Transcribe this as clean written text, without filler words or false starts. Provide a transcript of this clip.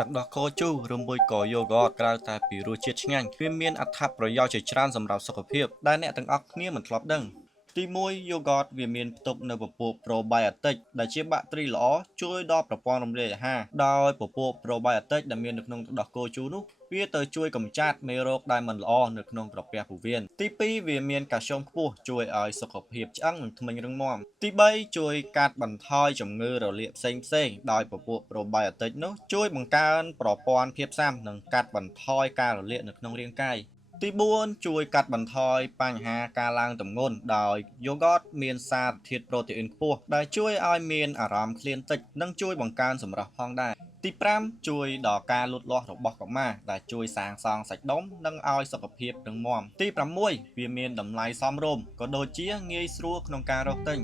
ទឹកដោះគោជូរឬមួយក៏យូហ្គាតក្រៅតែពីរសជាតិឆ្ងាញ់វាមានអត្ថប្រយោជន៍ជាច្រើនសម្រាប់សុខភាពដែលអ្នកទាំងអស់គ្នាមិនធ្លាប់ដឹងទី1យូហ្គាតវាមានផ្ទុកនៅពពួក probiotic ដែលជាបាក់តេរីល្អជួយដល់ប្រព័ន្ធរំលាយអាហារដោយពពួក probiotic ដែលមាននៅក្នុងទឹកដោះគោជូរនោះវាទៅជួយកម្ចាត់មេរោគដែលមិនល្អនៅក្នុងក្រពះពោះវៀនទី2វាមានកាល់ស្យូមខ្ពស់ជួយឲ្យសុខភាពឆ្អឹងនិងធ្មេញរឹងមាំទី3ជួយកាត់បន្ថយជំងឺរលាកផ្សេងដោយពពួក probiotic នោះជួយបង្កើនប្រព័ន្ធភាពស៊ាំនិងកាត់បន្ថយការរលាកនៅក្នុងរាងកាយទី4ជួយកាត់បន្ថយបញ្ហាការឡើងទម្ងន់ដោយយូហ្គាតមានសារធាតុប្រូតេអ៊ីនខ្ពស់ដែលជួយឲ្យមានអារម្មណ៍ឃ្លានតិចនិងជួយបង្កើនសម្រស់ផងដែរទី5ជួយដល់ការលូតលាស់របស់កុមារដែលជួយសាងសង់សាច់ដុំនិងឲ្យសុខភាពរឹងមាំទី6វាមានតម្លៃសមរម្យក៏ដូចជាងាយស្រួលក្នុងការរកទិញ